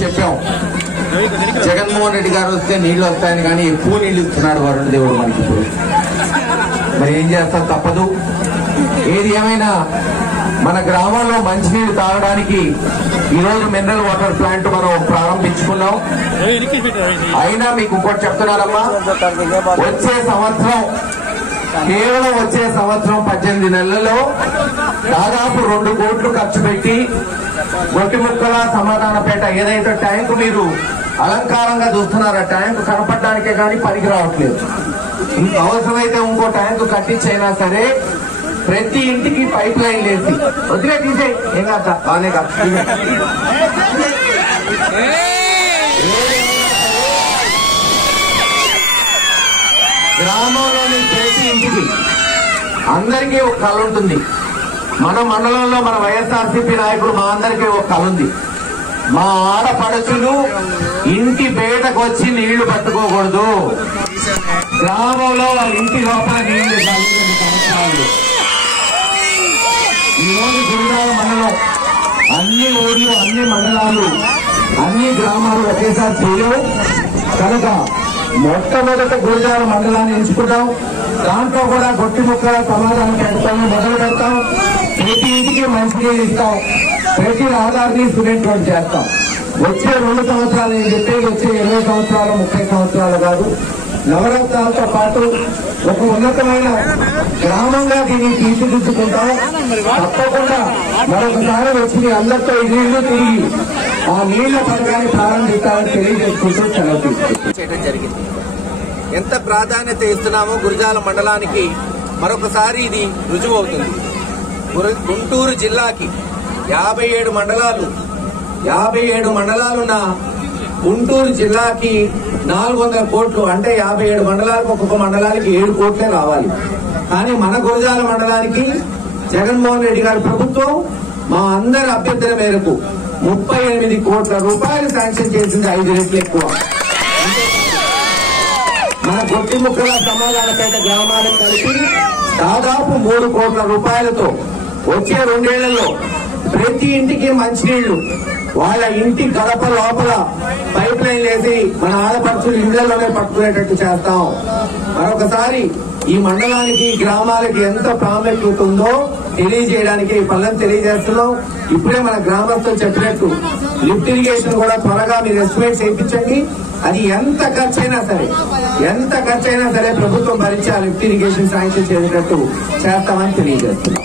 చెప్పాం జగన్మోహన్ రెడ్డి గారు వస్తే నీళ్లు వస్తాయని, కానీ ఎక్కువ నీళ్లు ఇస్తున్నాడు వరుణ దేవుడు మనకి. ఇప్పుడు మరి ఏం చేస్తాం, తప్పదు. ఏది ఏమైనా మన గ్రామాల్లో మంచినీళ్లు తాగడానికి ఈరోజు మినరల్ వాటర్ ప్లాంట్ మనం ప్రారంభించుకున్నాం. అయినా మీకు ఇంకోటి చెప్తున్నారమ్మా, వచ్చే సంవత్సరం కేవలం 18 నెలల్లో దాదాపు 2 కోట్లు ఖర్చు పెట్టి గొట్టిముక్కల సమాధానపేట ఏదైతే ట్యాంకు మీరు అలంకారంగా చూస్తున్నారో ట్యాంకు కనపడడానికే కానీ పనికి రావట్లేదు. అవసరమైతే ఇంకో ట్యాంకు కట్టించైనా సరే ప్రతి ఇంటికి పైప్ లైన్ వేసి వదిలే తీసే ఏం కాదు బానే కాదు. గ్రామంలోని ప్రతి ఇంటికి అందరికీ ఒక కళ ఉంటుంది. మన మండలంలో మన వైఎస్ఆర్సీపీ నాయకుడు మా అందరికీ ఒక కళ ఉంది. మా ఆడపడుచులు ఇంటి బయటకు వచ్చి నీళ్లు పట్టుకోకూడదు, గ్రామంలో ఇంటి లోపల నీళ్లు సంవత్సరాలు. ఈరోజు గురుగాల మండలం అన్ని ఊర్లు, అన్ని మండలాలు, అన్ని గ్రామాలు ఒకేసారి చేయవు కనుక మొట్టమొదట గురుజాల మండలాన్ని ఎంచుకుంటాం. దాంట్లో కూడా గొట్టిముక్కల సమాధానం పెడతాము, మొదలు పెడతాం. ప్రతి ఇంటికి మంచినీళ్ళు ఇస్తాం, ప్రతి ఆధార్ని సురేంట్ చేస్తాం. వచ్చే 2 సంవత్సరాలు నేను చెప్పేది వచ్చే 20 సంవత్సరాలు 30 సంవత్సరాలు కాదు, నవరత్నాలతో పాటు ఒక ఉన్నతమైన గ్రామంగా దీన్ని తీర్చిదిద్దుకుంటాం. తప్పకుండా మరొకసారి వచ్చి అందరితో ఈ నీళ్లు తిరిగి ఆ నీళ్ల పథకాన్ని ప్రారంభిస్తారని తెలియజేసుకుంటూ సెలవు తీసుకుంటాం జరిగింది. ఎంత ప్రాధాన్యత ఇస్తున్నామో గురజాల మండలానికి మరొకసారి ఇది రుజువు అవుతుంది. గుంటూరు జిల్లాకి 57 మండలాలున్న గుంటూరు జిల్లాకి 400 కోట్లు అంటే 57 మండలాలకు ఒక్కొక్క మండలానికి 7 కోట్లే రావాలి. కానీ మన గురజాల మండలానికి జగన్మోహన్ రెడ్డి గారి ప్రభుత్వం మా అందరి అభ్యర్థన మేరకు 38 కోట్ల రూపాయలు శాంక్షన్ చేసింది, 5 రెట్లు ఎక్కువ. మన గొట్టిముక్కల సమాధానపేట గ్రామాలకు కలిపి దాదాపు 3 కోట్ల రూపాయలతో వచ్చే 2 ఏళ్లలో ప్రతి ఇంటికి మంచినీళ్లు వాళ్ళ ఇంటి గడప లోపల పైప్ లైన్ వేసి మన ఆడపడుచులు ఇళ్లలోనే పట్టుకునేటట్టు చేస్తాం. మరొకసారి ఈ మండలానికి గ్రామాలకి ఎంత ప్రాముఖ్యత ఉందో తెలియజేయడానికి ఈ పనులను తెలియజేస్తున్నాం. ఇప్పుడే మన గ్రామస్తులు చెప్పినట్టు లిఫ్ట్ ఇరిగేషన్ కూడా త్వరగా మీరు ఎస్టిమేట్ చేయించండి. అది ఎంత ఖర్చైనా సరే ప్రభుత్వం భరించి ఆ లిఫ్ట్ ఇరిగేషన్ శాంక్షన్ చేసేటట్టు చేస్తామని తెలియజేస్తున్నాం.